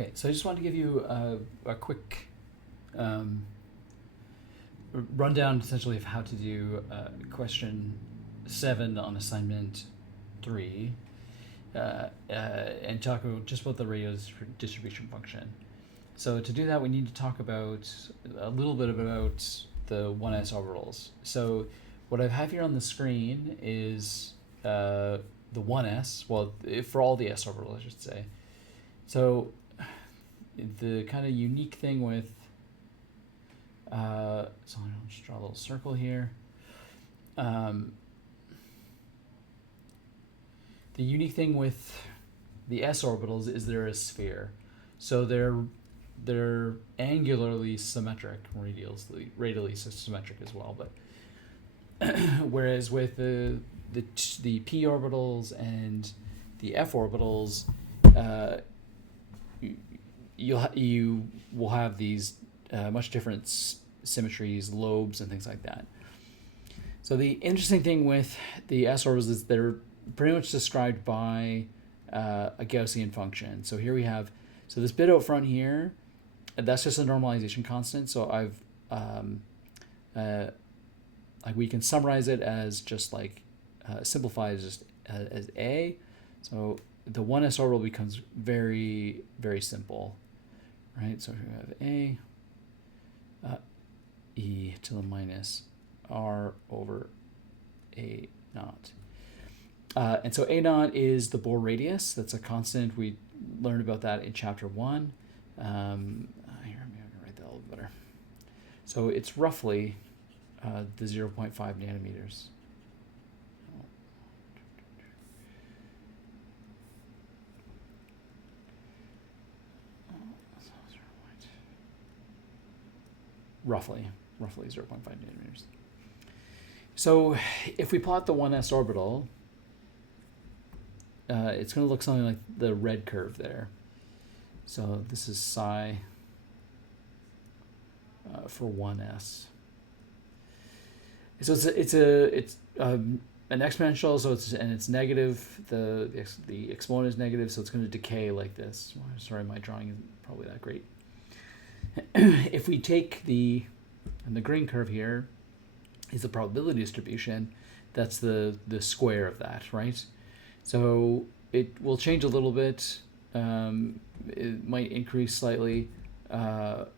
Okay, so I just wanted to give you a quick rundown, essentially, of how to do question 7 on assignment 3, and talk just about the radial distribution function. So to do that, we need to talk about a little bit about the 1s orbitals. So what I have here on the screen is the 1s, well, for all the s orbitals, I should say. So the kind of unique thing with, so I'll just draw a little circle here. The unique thing with the s orbitals is they're a sphere. So they're angularly symmetric, radially symmetric as well. But whereas with the p orbitals and the f orbitals, you will have these much different symmetries, lobes, and things like that. So the interesting thing with the s orbitals is they're pretty much described by a Gaussian function. So here we have, so this bit out front here, that's just a normalization constant. So I've like we can summarize it as just like simplified as a. So the 1s orbital becomes very, very simple, right? So here we have a e to the minus r over a naught. And so a naught is the Bohr radius. That's a constant. We learned about that in chapter 1. Here, maybe I can write that a little better. So it's roughly the 0.5 nanometers. Roughly 0.5 nanometers. So if we plot the 1s orbital, it's going to look something like the red curve there. So this is psi for 1s. So it's an exponential, so it's negative. The exponent is negative, so it's going to decay like this. Sorry, my drawing isn't probably that great. If we take the green curve here is the probability distribution, that's the square of that, right? So it will change a little bit. It might increase slightly, but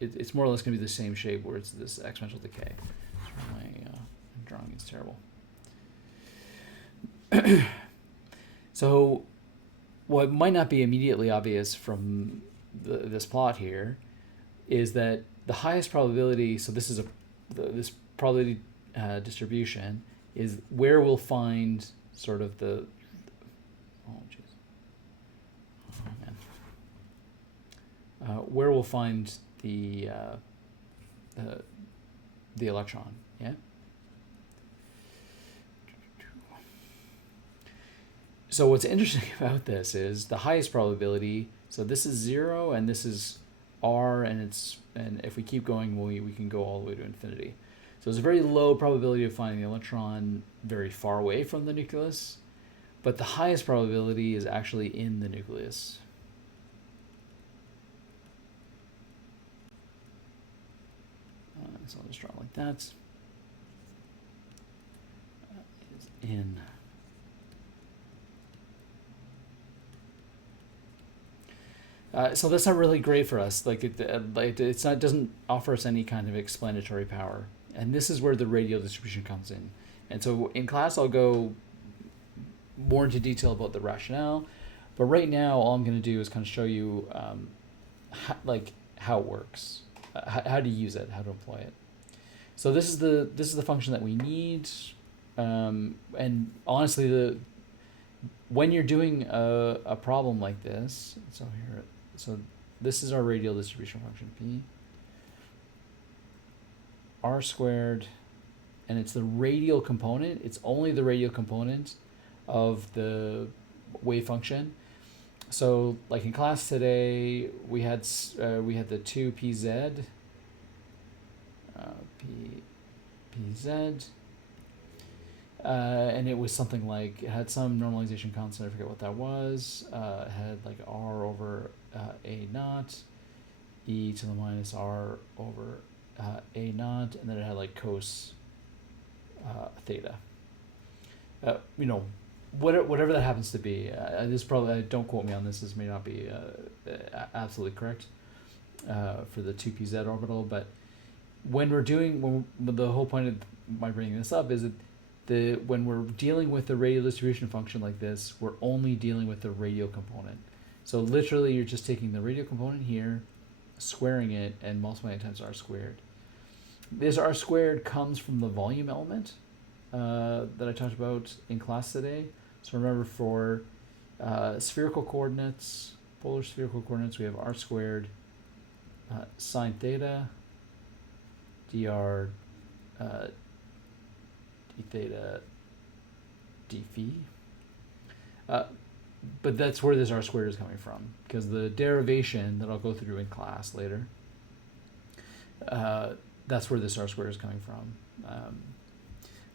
it's more or less going to be the same shape where it's this exponential decay. My drawing is terrible. So what might not be immediately obvious from this plot here is that the highest probability, so this is this probability distribution, is where we'll find sort of the, where we'll find the electron, yeah? So what's interesting about this is the highest probability, so this is 0 and this is r, and if we keep going, we can go all the way to infinity. So there's a very low probability of finding the electron very far away from the nucleus, but the highest probability is actually in the nucleus. So I'll just draw it like that. Is in. So that's not really great for us. Like it doesn't offer us any kind of explanatory power. And this is where the radial distribution comes in. And so in class, I'll go more into detail about the rationale. But right now, all I'm going to do is kind of show you how it works, how to use it, how to employ it. So this is the function that we need. And honestly, when you're doing a problem like this, so this is our radial distribution function, P r squared, and it's the radial component. It's only the radial component of the wave function. So like in class today, we had the 2pz, pz. and it was something like, it had some normalization constant, I forget what that was, it had like r over a naught, e to the minus r over a naught, and then it had like cos theta. Whatever that happens to be, this probably, don't quote me on this, this may not be absolutely correct for the 2pz orbital, but when the whole point of my bringing this up is that when we're dealing with the radial distribution function like this, we're only dealing with the radial component. So literally you're just taking the radial component here, squaring it, and multiplying it times r squared. This r squared comes from the volume element that I talked about in class today. So remember, for spherical coordinates, polar spherical coordinates, we have r squared sine theta dr d theta d phi. But that's where this r squared is coming from, because the derivation that I'll go through in class later, that's where this r squared is coming from.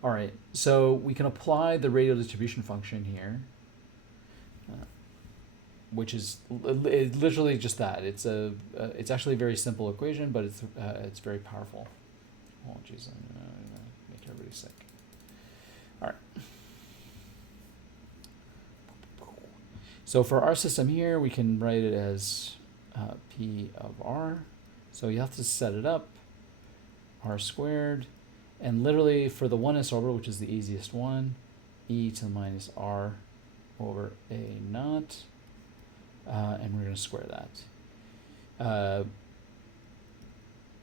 All right, so we can apply the radial distribution function here, which is literally just that. It's actually a very simple equation, but it's very powerful. Oh jeez, I'm gonna make everybody sick. All right. So for our system here, we can write it as P of R. So you have to set it up, R squared, and literally for the 1s orbital, which is the easiest one, e to the minus r over a naught, and we're going to square that.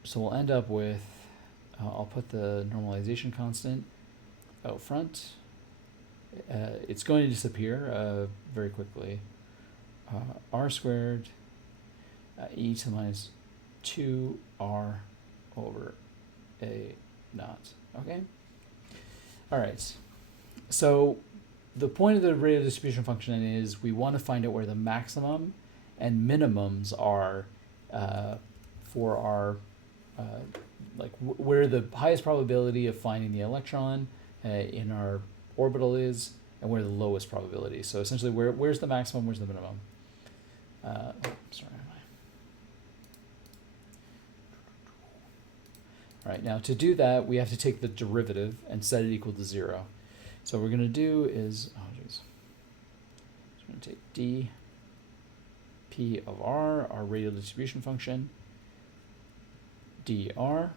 So we'll end up with, I'll put the normalization constant out front. It's going to disappear very quickly. R squared e to the minus 2r over a naught. Okay? All right. So the point of the radial distribution function is we want to find out where the maximum and minimums are for our, where the highest probability of finding the electron in our orbital is, and where the lowest probability. So essentially, where's the maximum, where's the minimum? Sorry. All right, now to do that, we have to take the derivative and set it equal to 0. So what we're going to do is, so we're going to take d p of r, our radial distribution function, dr,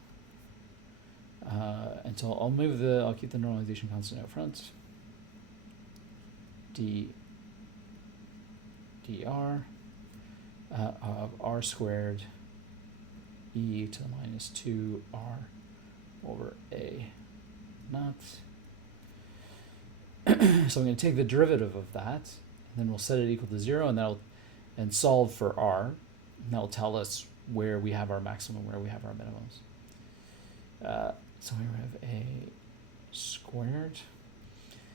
and so I'll keep the normalization constant out front, dr of r squared e to the minus 2r over a naught. So I'm going to take the derivative of that, and then we'll set it equal to 0, and solve for r. And that'll tell us where we have our maximum, where we have our minimums. So we have a squared.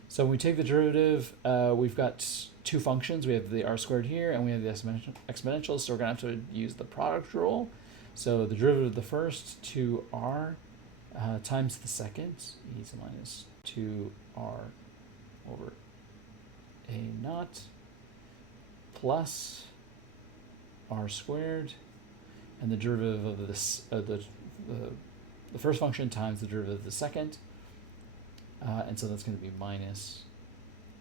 So when we take the derivative, we've got two functions. We have the r squared here, and we have the exponential. So we're going to have to use the product rule. So the derivative of the first, 2r times the second, e to the minus 2r over a naught, plus r squared, and the derivative of this the first function times the derivative of the second, and so that's going to be minus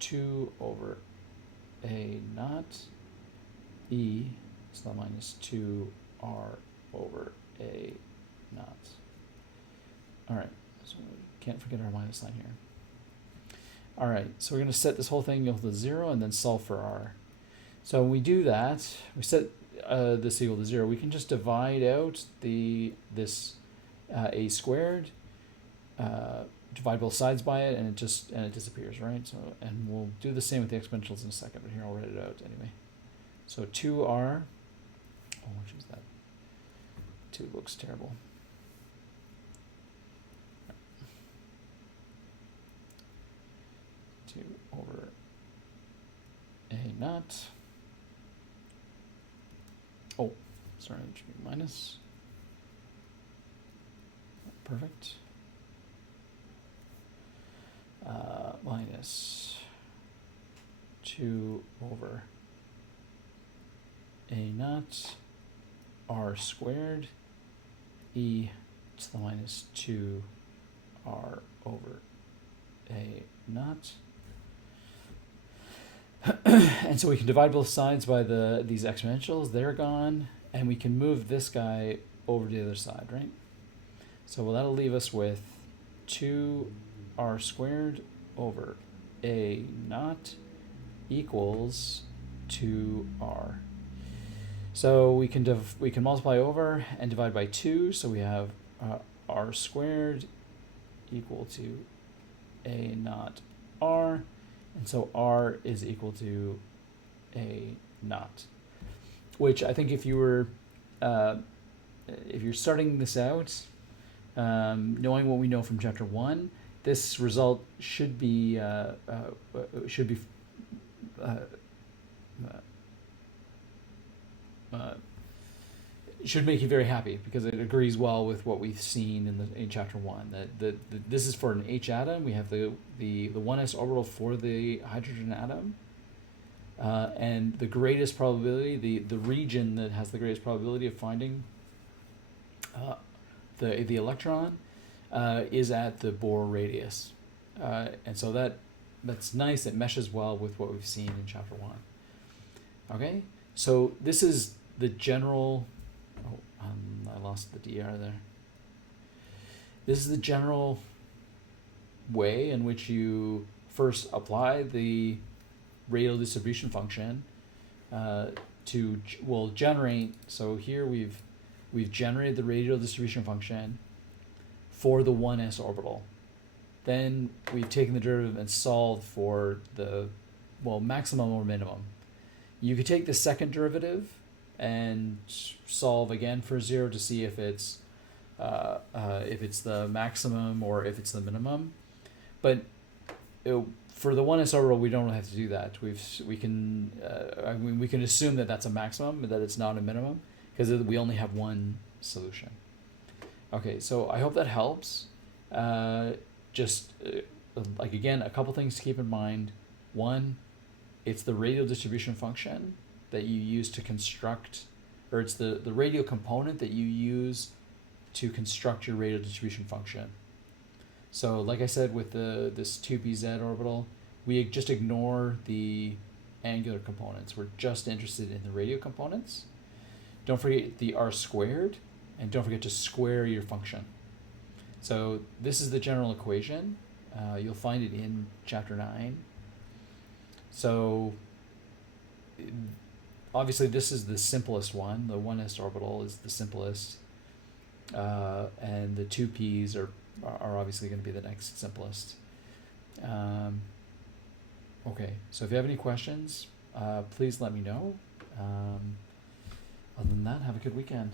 2 over a naught e to the minus 2r over a naught. All right, so we can't forget our minus sign here. All right, so we're going to set this whole thing equal to 0 and then solve for r. So when we do that, we set this equal to 0. We can just divide out this a squared, divide both sides by it, and it disappears, right? So, and we'll do the same with the exponentials in a second, but here I'll write it out anyway. So 2r, which is that? 2 looks terrible. 2 over a naught. Oh, sorry, it should be minus. Perfect. minus 2 over a naught r squared e to the minus 2 r over a naught. And so we can divide both sides by these exponentials. They're gone, and we can move this guy over to the other side, right? So that'll leave us with 2r squared over a naught equals 2r. So we can multiply over and divide by 2. So we have r squared equal to a naught r. And so r is equal to a naught, which I think if you're starting this out, knowing what we know from chapter 1, this result should be should make you very happy, because it agrees well with what we've seen in chapter 1. That this is for an H atom. We have the 1s orbital for the hydrogen atom, and the greatest probability, the region that has the greatest probability of finding the electron is at the Bohr radius, and so that's nice. It meshes well with what we've seen in chapter 1. Okay, so this is the general. I lost the dr there. This is the general way in which you first apply the radial distribution function to generate. So here we've generated the radial distribution function for the 1s orbital. Then we've taken the derivative and solved for the maximum or minimum. You could take the second derivative and solve again for 0 to see if it's the maximum or if it's the minimum. But for the 1s orbital, we don't really have to do that. We can assume that that's a maximum, but that it's not a minimum, because we only have one solution. Okay, so I hope that helps. Again, a couple things to keep in mind. One, it's the radial distribution function that you use to construct, or it's the radial component that you use to construct your radial distribution function. So like I said, with this 2pz orbital, we just ignore the angular components. We're just interested in the radial components. Don't forget the r squared, and don't forget to square your function. So this is the general equation. You'll find it in chapter 9. So obviously this is the simplest one. The 1s orbital is the simplest, and the 2p's are obviously going to be the next simplest. Okay, so if you have any questions, please let me know. Other than that, have a good weekend.